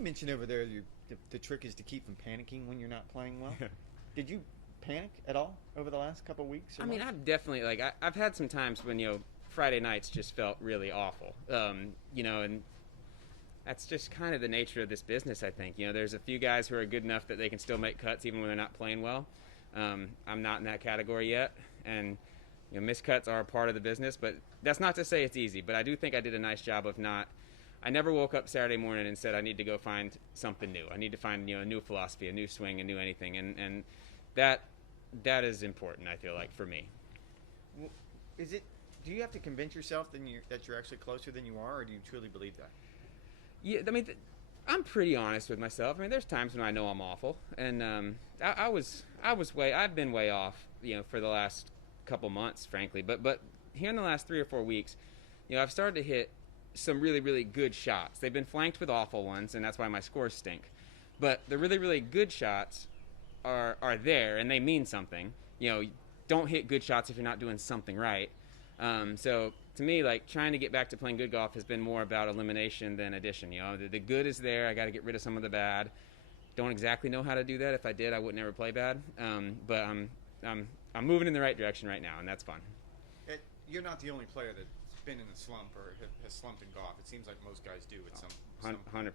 you mentioned over there the trick is to keep from panicking when you're not playing well. Did you panic at all over the last couple of weeks? I mean, I've definitely I've had some times when Friday nights just felt really awful. And that's just kind of the nature of this business. I think there's a few guys who are good enough that they can still make cuts even when they're not playing well. I'm not in that category yet, and missed cuts are a part of the business. But that's not to say it's easy. But I do think I did a nice job of not. I never woke up Saturday morning and said I need to go find something new. I need to find a new philosophy, a new swing, a new anything, and that is important. I feel like for me. Is it? Do you have to convince yourself that you're actually closer than you are, or do you truly believe that? Yeah, I mean, I'm pretty honest with myself. I mean, there's times when I know I'm awful, and I've been way off, for the last couple months, frankly. But here in the last 3 or 4 weeks, I've started to hit some really, really good shots. They've been flanked with awful ones, and that's why my scores stink. But the really, really good shots are there, and they mean something. Don't hit good shots if you're not doing something right. So to me, trying to get back to playing good golf has been more about elimination than addition. The good is there. I got to get rid of some of the bad. Don't exactly know how to do that. If I did, I would never play bad. But I'm moving in the right direction right now, and that's fun. You're not the only player that's been in a slump or has slumped in golf. It seems like most guys do at some 100%.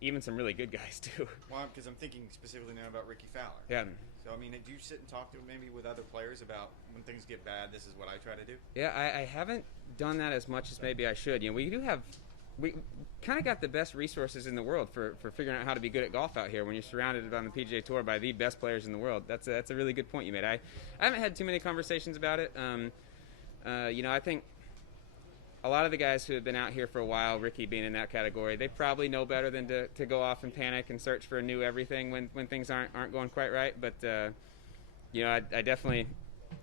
Even some really good guys do. Well, because I'm thinking specifically now about Rickie Fowler. Yeah. So, I mean, do you sit and talk to maybe with other players about when things get bad, this is what I try to do? Yeah, I haven't done that as much as maybe I should. We kind of got the best resources in the world for figuring out how to be good at golf out here when you're surrounded on the PGA Tour by the best players in the world. That's a really good point you made. I haven't had too many conversations about it. I think a lot of the guys who have been out here for a while, Rickie being in that category, they probably know better than to go off and panic and search for a new everything when things aren't going quite right. But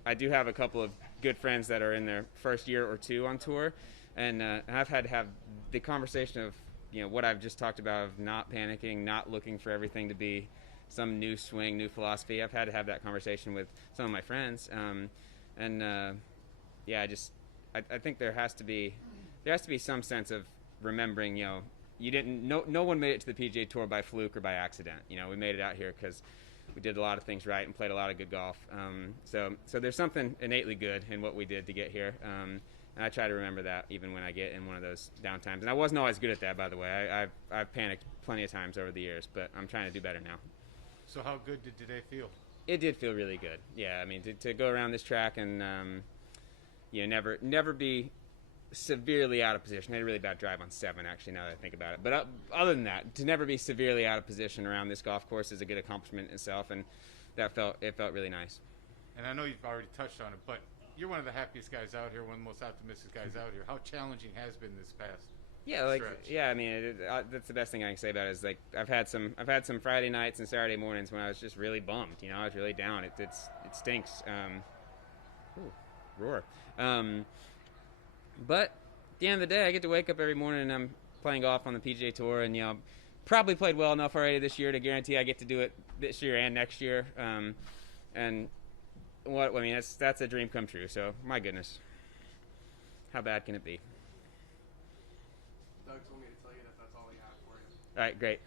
I do have a couple of good friends that are in their first year or two on tour, and I've had to have the conversation of what I've just talked about of not panicking, not looking for everything to be some new swing, new philosophy. I've had to have that conversation with some of my friends, I think there has to be some sense of remembering, no one made it to the PGA Tour by fluke or by accident. We made it out here because we did a lot of things right and played a lot of good golf. So there's something innately good in what we did to get here. And I try to remember that even when I get in one of those downtimes. And I wasn't always good at that, by the way. I've panicked plenty of times over the years, but I'm trying to do better now. So how good did today feel? It did feel really good. Yeah, I mean, to go around this track and never be severely out of position. I had a really bad drive on 7, actually, now that I think about it. But other than that, to never be severely out of position around this golf course is a good accomplishment in itself, and it felt really nice. And I know you've already touched on it, but you're one of the happiest guys out here, one of the most optimistic guys out here. How challenging has been this past stretch? I mean, that's the best thing I can say about it is I've had some Friday nights and Saturday mornings when I was just really bummed. I was really down. It stinks. Roar. But at the end of the day, I get to wake up every morning and I'm playing golf on the PGA Tour, and probably played well enough already this year to guarantee I get to do it this year and next year. That's a dream come true. So my goodness, how bad can it be? Doug told me to tell you that's all he had for you. All right, great.